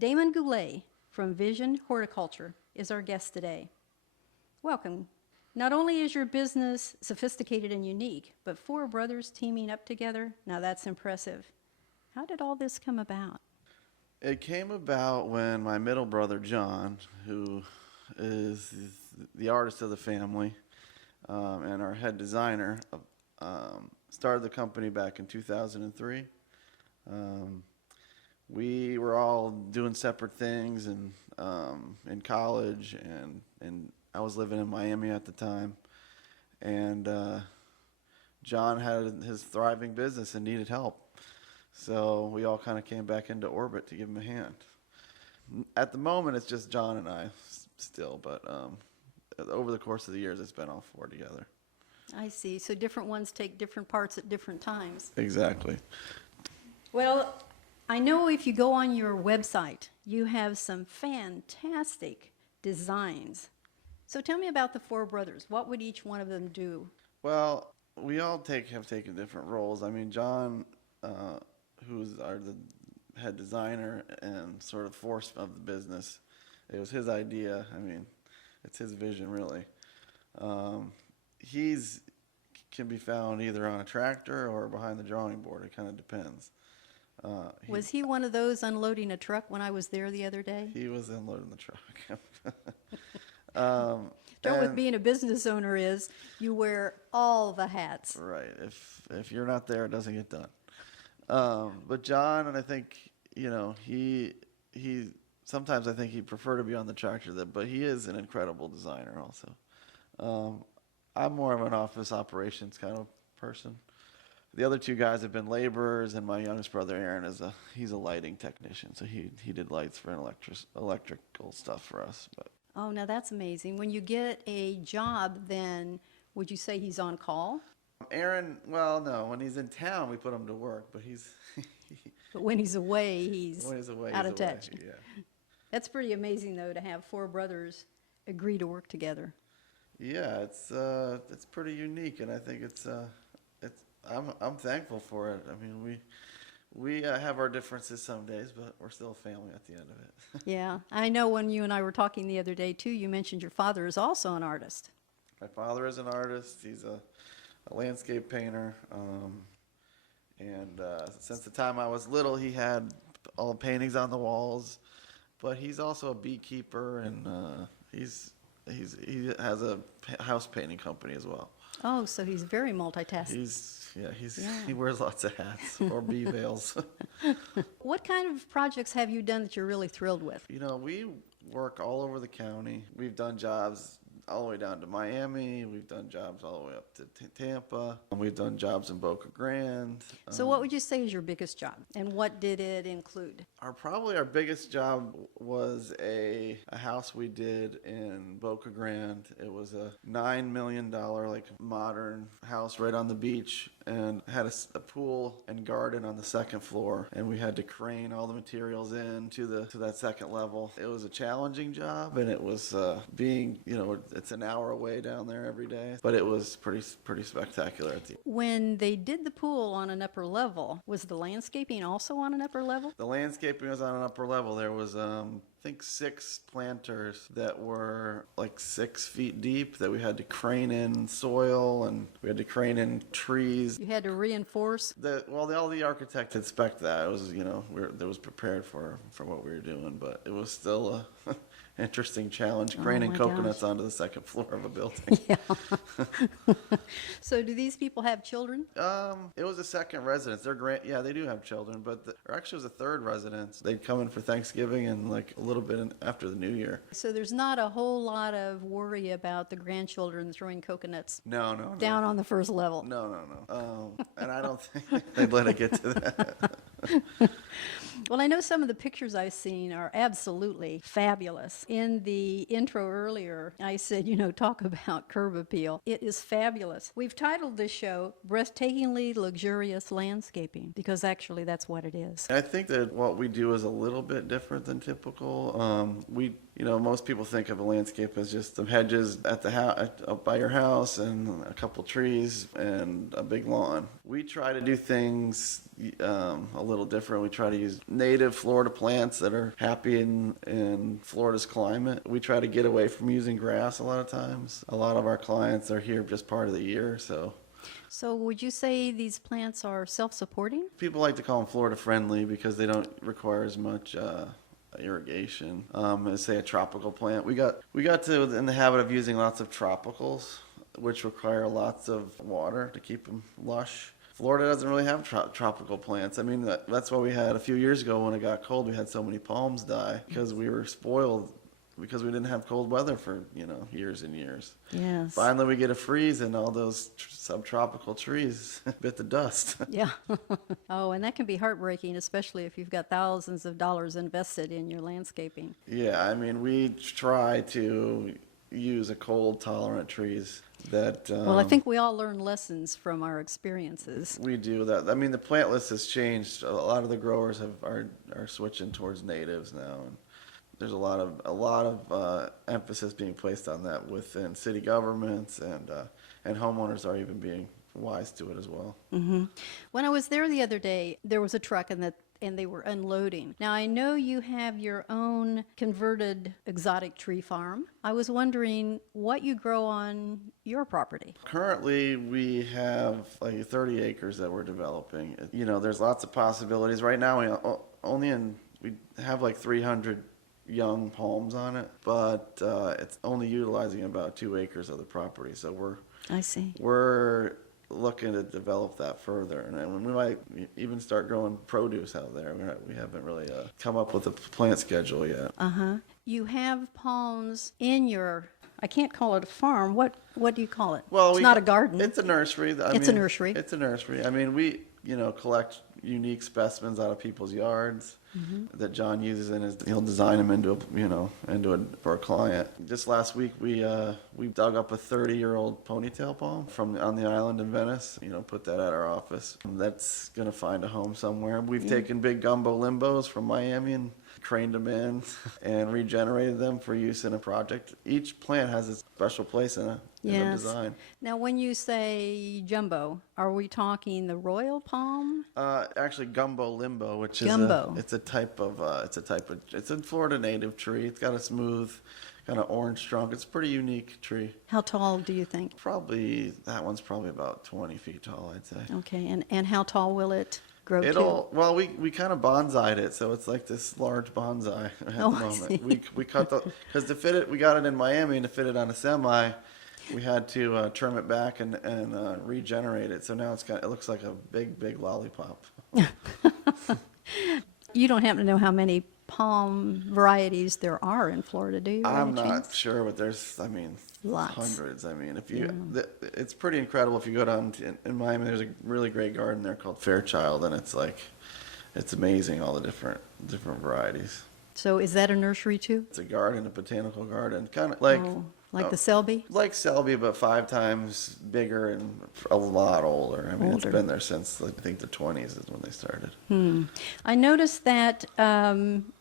Damon Goulet from Vision Horticulture is our guest today. Welcome. Not only is your business sophisticated and unique, but four brothers teaming up together, now that's impressive. How did all this come about? It came about when my middle brother, John, who is the artist of the family and our head designer, started the company back in 2003. We were all doing separate things and in college, and I was living in Miami at the time. And John had his thriving business and needed help. So we all kind of came back into orbit to give him a hand. At the moment, it's just John and I still, but over the course of the years, it's been all four together. I see. So different ones take different parts at different times. Exactly. Well, I know if you go on your website, you have some fantastic designs. So tell me about the four brothers. What would each one of them do? Well, we all have taken different roles. I mean, John, who's the head designer and sort of force of the business, it was his idea. I mean, it's his vision, really. He's can be found either on a tractor or behind the drawing board. It kind of depends. Was he one of those unloading a truck when I was there the other day? He was unloading the truck. Trouble with being a business owner is you wear all the hats. Right. If you're not there, it doesn't get done. But John, and I think, he sometimes I think he'd prefer to be on the tractor, but he is an incredible designer also. I'm more of an office operations kind of person. The other two guys have been laborers, and my youngest brother Aaron he's a lighting technician, so he did lights for electrical stuff for us. But oh, now that's amazing. When you get a job, then would you say he's on call? Aaron, well, no. When he's in town, we put him to work, but But when he's away, he's out of touch. Yeah. That's pretty amazing, though, to have four brothers agree to work together. Yeah, it's pretty unique, and I think I'm thankful for it. I mean, we have our differences some days, but we're still a family at the end of it. Yeah, I know when you and I were talking the other day, too, you mentioned your father is also an artist. My father is an artist. He's a landscape painter. And since the time I was little, he had all the paintings on the walls. But he's also a beekeeper, and he has a house painting company as well. Oh, so he's very multitasking. He wears lots of hats or bee veils. What kind of projects have you done that you're really thrilled with? We work all over the county. We've done jobs all the way down to Miami. We've done jobs all the way up to Tampa. We've done jobs in Boca Grande. So what would you say is your biggest job, and what did it include? Probably our biggest job was a house we did in Boca Grande. It was a $9 million modern house right on the beach, and had a pool and garden on the second floor, and we had to crane all the materials in to that second level. It was a challenging job, and it was it's an hour away down there every day, but it was pretty spectacular at the end. When they did the pool on an upper level, was the landscaping also on an upper level? The landscaping was on an upper level. There was I think 6 planters that were like 6 feet deep that we had to crane in soil, and we had to crane in trees. You had to reinforce? All the architect had spec'd that. It was, that was prepared for what we were doing, but it was still a interesting challenge, craning coconuts onto the second floor of a building. Yeah. So do these people have children? It was a second residence. Yeah, they do have children, but actually it was a third residence. They'd come in for Thanksgiving and like a little bit after the New Year. So there's not a whole lot of worry about the grandchildren throwing coconuts No. down on the first level. No. And I don't think they'd let it get to that. Well, I know some of the pictures I've seen are absolutely fabulous. In the intro earlier, I said, talk about curb appeal. It is fabulous. We've titled this show Breathtakingly Luxurious Landscaping, because actually that's what it is. I think that what we do is a little bit different than typical. Most people think of a landscape as just some hedges at the up by your house and a couple trees and a big lawn. We try to do things a little different. We try to use native Florida plants that are happy in Florida's climate. We try to get away from using grass a lot of times. A lot of our clients are here just part of the year, so. So would you say these plants are self-supporting? People like to call them Florida friendly because they don't require as much irrigation as say a tropical plant. We got to in the habit of using lots of tropicals, which require lots of water to keep them lush. Florida doesn't really have tropical plants. I mean, that's why we had a few years ago when it got cold, we had so many palms die because we were spoiled because we didn't have cold weather for, years and years. Yes. Finally, we get a freeze and all those subtropical trees bit the dust. Yeah. Oh, and that can be heartbreaking, especially if you've got thousands of dollars invested in your landscaping. Yeah, I mean, we try to use a cold-tolerant trees that... Well, I think we all learn lessons from our experiences. We do that. I mean, the plant list has changed. A lot of the growers are switching towards natives now. And there's a lot of emphasis being placed on that within city governments, and homeowners are even being wise to it as well. Mm-hmm. When I was there the other day, there was a truck and they were unloading. Now, I know you have your own converted exotic tree farm. I was wondering what you grow on your property. Currently, we have like 30 acres that we're developing. There's lots of possibilities. Right now, we have like 300 young palms on it, but it's only utilizing about 2 acres of the property. So I see. We're looking to develop that further, and we might even start growing produce out there. We haven't really come up with a plant schedule yet. You have palms in your, I can't call it a farm. What do you call it? Well, it's not a garden. It's a nursery. It's a nursery. It's a nursery. I mean, we collect unique specimens out of people's yards that John uses in his. He'll design them into for a client. Just last week we dug up a 30-year-old ponytail palm on the island in Venice. Put that at our office. That's gonna find a home somewhere. We've taken big gumbo limbos from Miami and craned them in and regenerated them for use in a project. Each plant has a special place in the design. Now, when you say jumbo, are we talking the royal palm? Actually, gumbo limbo, which Gumbo. is it's a Florida native tree. It's got a smooth, kind of orange trunk. It's a pretty unique tree. How tall do you think? That one's probably about 20 feet tall, I'd say. Okay, and how tall will it grow Well, we kind of bonsai'd it, so it's like this large bonsai at the moment. I see. We cut because to fit it, we got it in Miami, and to fit it on a semi, we had to trim it back and regenerate it. So now it looks like a big lollipop. You don't happen to know how many palm varieties there are in Florida, do you? by I'm any not chance? sure, but there's, Lots. hundreds. It's pretty incredible. If you go down in Miami, there's a really great garden there called Fairchild, and it's amazing, all the different varieties. So is that a nursery too? It's a garden, a botanical garden, kind of Like the Selby? like Selby, but 5 times bigger and a lot older. I mean, it's Older. been there since I think the 20s is when they started. I noticed that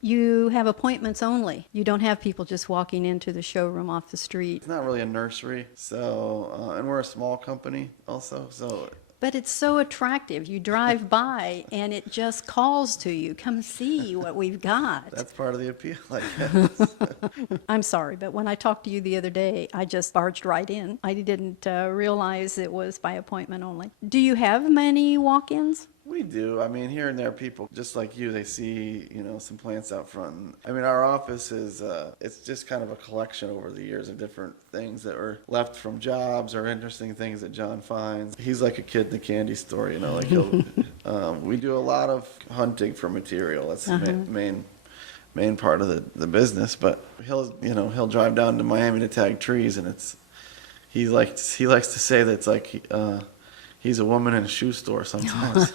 you have appointments only. You don't have people just walking into the showroom off the street. It's not really a nursery, so and we're a small company also, so. But it's so attractive. You drive by and it just calls to you, come see what we've got. That's part of the appeal, I guess. I'm sorry, but when I talked to you the other day, I just barged right in. I didn't realize it was by appointment only. Do you have many walk-ins? We do. I mean, here and there, people just like you, they see, some plants out front. I mean, our office is, it's just kind of a collection over the years of different things that were left from jobs or interesting things that John finds. He's like a kid in the candy store, like we do a lot of hunting for material. That's the main part of the business. But he'll drive down to Miami to tag trees, and he likes to say that it's like, he's a woman in a shoe store sometimes.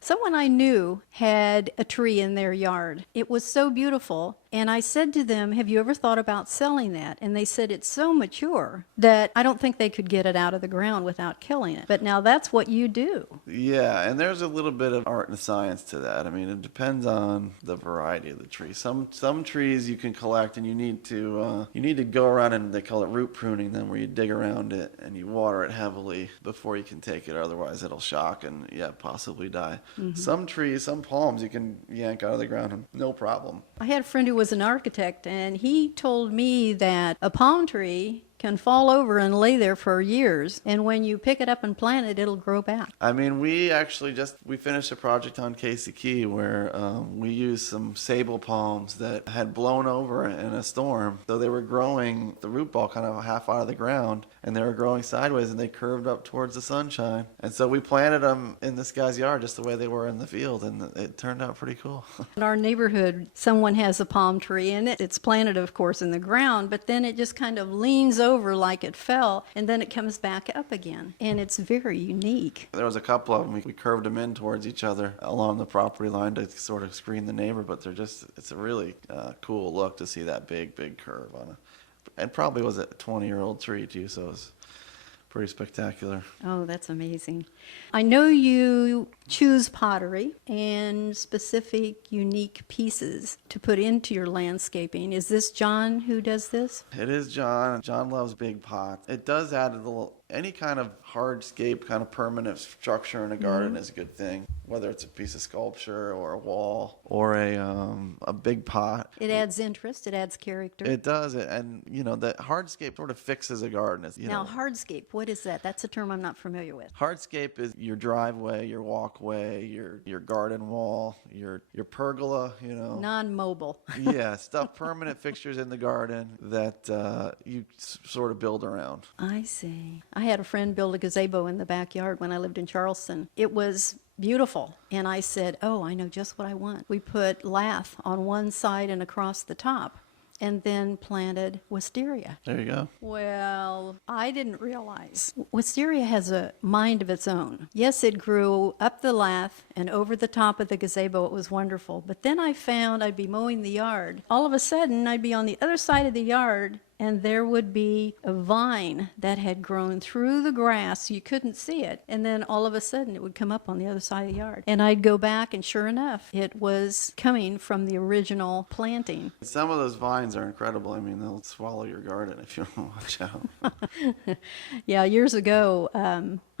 Someone I knew had a tree in their yard. It was so beautiful, And I said to them, have you ever thought about selling that? And they said it's so mature that I don't think they could get it out of the ground without killing it. But now that's what you do. Yeah, and there's a little bit of art and science to that. I mean, it depends on the variety of the tree. Some trees you can collect, and you need to go around, and they call it root pruning, then where you dig around it and you water it heavily before you can take it. Otherwise, it'll shock and possibly die. Some trees, some palms, you can yank out of the ground, no problem. I had a friend who was an architect, and he told me that a palm tree can fall over and lay there for years, and when you pick it up and plant it, it'll grow back. I mean, we actually we finished a project on Casey Key where we used some sable palms that had blown over in a storm, so they were growing, the root ball kind of half out of the ground, and they were growing sideways, and they curved up towards the sunshine. And so we planted them in this guy's yard just the way they were in the field, and it turned out pretty cool. In our neighborhood, someone has a palm tree, and it's planted, of course, in the ground, but then it just kind of leans over like it fell, and then it comes back up again. And it's very unique. There was a couple of them, we curved them in towards each other along the property line to sort of screen the neighbor, but it's a really cool look to see that big curve on it. And probably was a 20-year-old tree too, so it was pretty spectacular. Oh, that's amazing. I know you choose pottery and specific unique pieces to put into your landscaping. Is this John who does this? It is John. John loves big pots. It does add a little, any kind of hardscape, kind of permanent structure in a garden is a good thing. Whether it's a piece of sculpture or a wall or a big pot. It adds interest. It adds character. It does. And, that hardscape sort of fixes a garden. Now, hardscape, what is that? That's a term I'm not familiar with. Hardscape is your driveway, your walkway, your garden wall, your pergola, Non-mobile. Yeah, permanent fixtures in the garden that you sort of build around. I see. I had a friend build a gazebo in the backyard when I lived in Charleston. It was beautiful. And I said, oh, I know just what I want. We put lath on one side and across the top, and then planted wisteria. There you go. Well, I didn't realize wisteria has a mind of its own. Yes, it grew up the lath and over the top of the gazebo. It was wonderful. But then I found I'd be mowing the yard. All of a sudden, I'd be on the other side of the yard, and there would be a vine that had grown through the grass. You couldn't see it. And then all of a sudden, it would come up on the other side of the yard. And I'd go back, and sure enough, it was coming from the original planting. Some of those vines are incredible. I mean, they'll swallow your garden if you don't watch out. Yeah, years ago,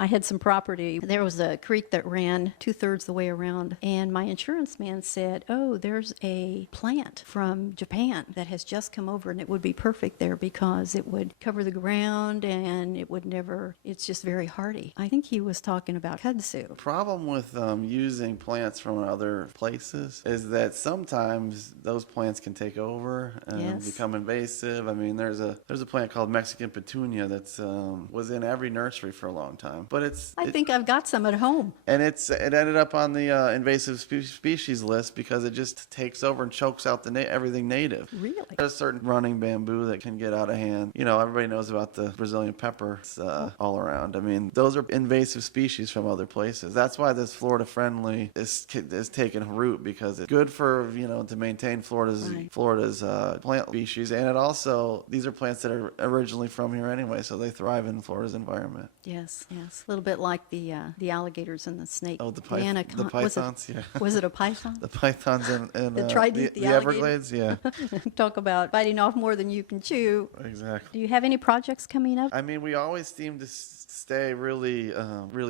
I had some property. There was a creek that ran 2/3 the way around, and my insurance man said, oh, there's a plant from Japan that has just come over, and it would be perfect there because it would cover the ground and it would never, it's just very hardy. I think he was talking about kudzu. The problem with using plants from other places is that sometimes those plants can take over and become invasive. I mean, there's a plant called Mexican petunia that's was in every nursery for a long time. But I think I've got some at home. And it ended up on the invasive species list because it just takes over and chokes out everything native. Really? There's a certain running bamboo that can get out of hand. Everybody knows about the Brazilian pepper. It's all around. I mean, those are invasive species from other places. That's why this Florida friendly is taking root, because it's good for to maintain Florida's plant species, and it also, these are plants that are originally from here anyway, so they thrive in Florida's environment. Yes. A little bit like the alligators and the snake. Oh, the pythons, yeah. Was it a python? The pythons and that tried to eat the Everglades, yeah. Talk about biting off more than you can chew. Exactly. Do you have any projects coming up? I mean, we always seem to stay really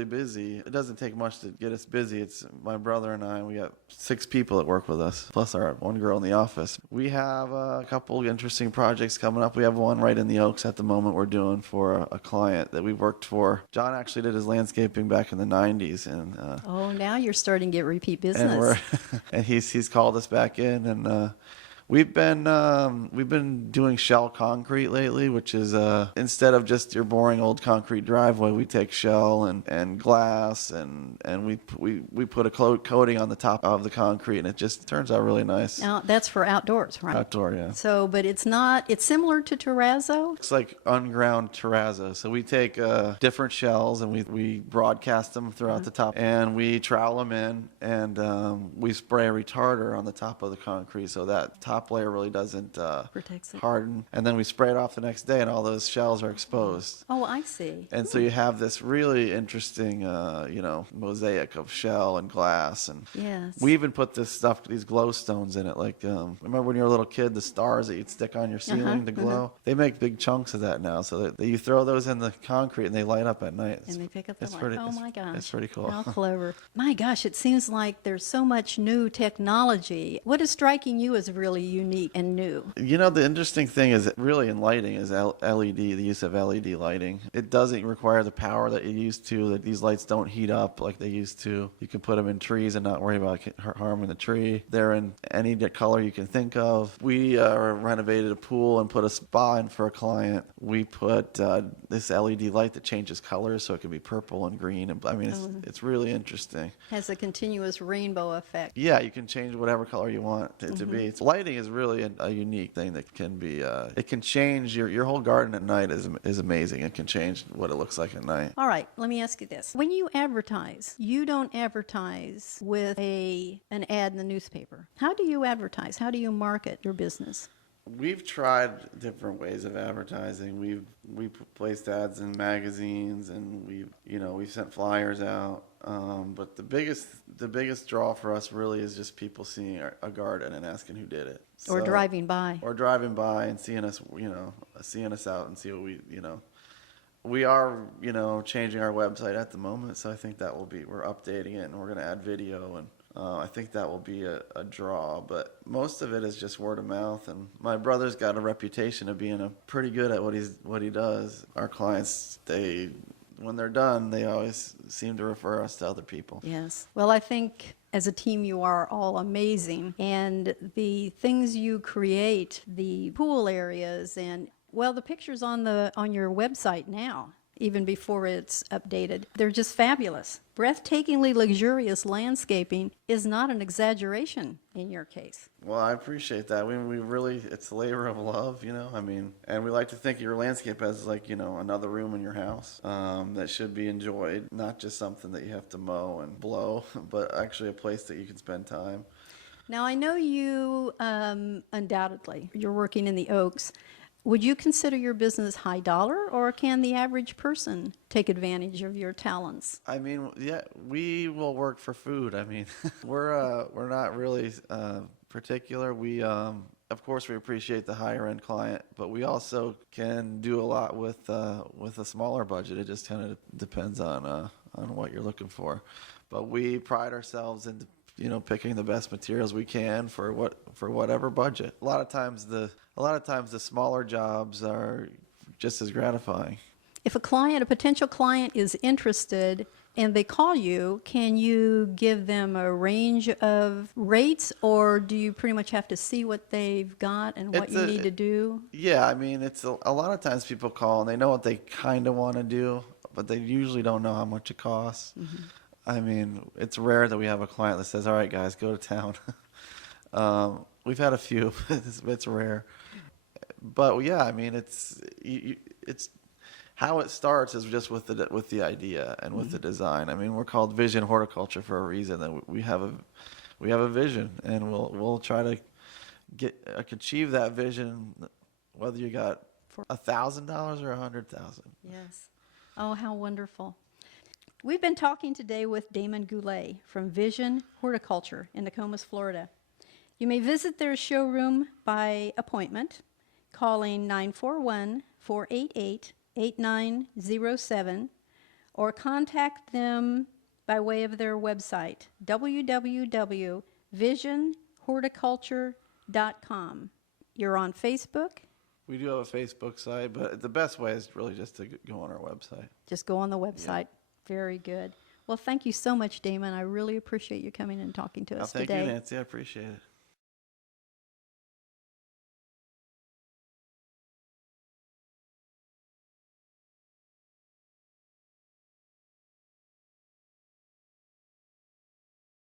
busy. It doesn't take much to get us busy. It's my brother and I. We got 6 people that work with us, plus our one girl in the office. We have a couple interesting projects coming up. We have one right in the Oaks at the moment we're doing for a client that we've worked for. John actually did his landscaping back in the 90s, and now you're starting to get repeat business. And he's called us back in, and we've been doing shell concrete lately, which is instead of just your boring old concrete driveway, we take shell and glass and we put a coating on the top of the concrete, and it just turns out really nice. Now that's for outdoors, right? Outdoor, yeah. So, but it's similar to terrazzo? It's like unground terrazzo. So we take different shells and we broadcast them throughout the top, and we trowel them in, and we spray a retarder on the top of the concrete, so that top top layer really doesn't Protects it. harden. And then we spray it off the next day, and all those shells are exposed. Oh, I see. And so you have this really interesting, mosaic of shell and glass. And Yes. we even put these glow stones in it. Like, remember when you were a little kid, the stars that you'd stick on your ceiling to glow? They make big chunks of that now. So that you throw those in the concrete and they light up at night. And they pick up the light. pretty, Oh my gosh. It's pretty cool. How clever. My gosh, it seems like there's so much new technology. What is striking you as really unique and new? The interesting thing is really in lighting is LED, the use of LED lighting. It doesn't require the power that it used to. That these lights don't heat up like they used to. You can put them in trees and not worry about harming the tree. They're in any color you can think of. We renovated a pool and put a spa in for a client. We put this LED light that changes colors so it can be purple and green. And it's really interesting. Has a continuous rainbow effect. Yeah, you can change whatever color you want it to be. Lighting is really a unique thing that can be. It can change your whole garden at night is amazing. It can change what it looks like at night. All right, let me ask you this. When you advertise, you don't advertise with an ad in the newspaper. How do you advertise? How do you market your business? We've tried different ways of advertising. We've placed ads in magazines, and we've sent flyers out. But the biggest draw for us really is just people seeing a garden and asking who did it. Or driving by. Or driving by and seeing us out and see what we are, changing our website at the moment. So I think we're updating it, and we're going to add video, and I think that will be a draw. But most of it is just word of mouth. And my brother's got a reputation of being pretty good at what he does. Our clients, when they're done, they always seem to refer us to other people. Yes. Well, I think as a team you are all amazing. And the things you create, the pool areas, and the pictures on your website now, even before it's updated, they're just fabulous. Breathtakingly luxurious landscaping is not an exaggeration in your case. Well, I appreciate that. We really, it's a labor of love, and we like to think of your landscape as like, another room in your house that should be enjoyed, not just something that you have to mow and blow, but actually a place that you can spend time. Now, I know you, undoubtedly, you're working in the Oaks. Would you consider your business high dollar, or can the average person take advantage of your talents? Yeah, we will work for food. We're not really particular. We of course we appreciate the higher end client, but we also can do a lot with a smaller budget. It just kind of depends on what you're looking for. But we pride ourselves in picking the best materials we can for whatever budget. A lot of times the smaller jobs are just as gratifying. If a potential client is interested and they call you, can you give them a range of rates, or do you pretty much have to see what they've got and what you need to do? Yeah, it's a lot of times people call and they know what they kind of want to do, but they usually don't know how much it costs. Mm-hmm. It's rare that we have a client that says, all right, guys, go to town. We've had a few, but it's rare. But yeah, it's how it starts is just with the idea and with the design. We're called Vision Horticulture for a reason. That we have a vision, and we'll try to achieve that vision, whether you got $1,000 or $100,000. Yes. Oh, how wonderful. We've been talking today with Damon Goulet from Vision Horticulture in Nokomis, Florida. You may visit their showroom by appointment, calling 941-488-8907, or contact them by way of their website, www.visionhorticulture.com. You're on Facebook? We do have a Facebook site, but the best way is really just to go on our website. Just go on the website. Yeah. Very good. Well, thank you so much, Damon. I really appreciate you coming and talking to us today. Thank you, Nancy. I appreciate it.